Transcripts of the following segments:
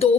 2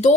2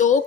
2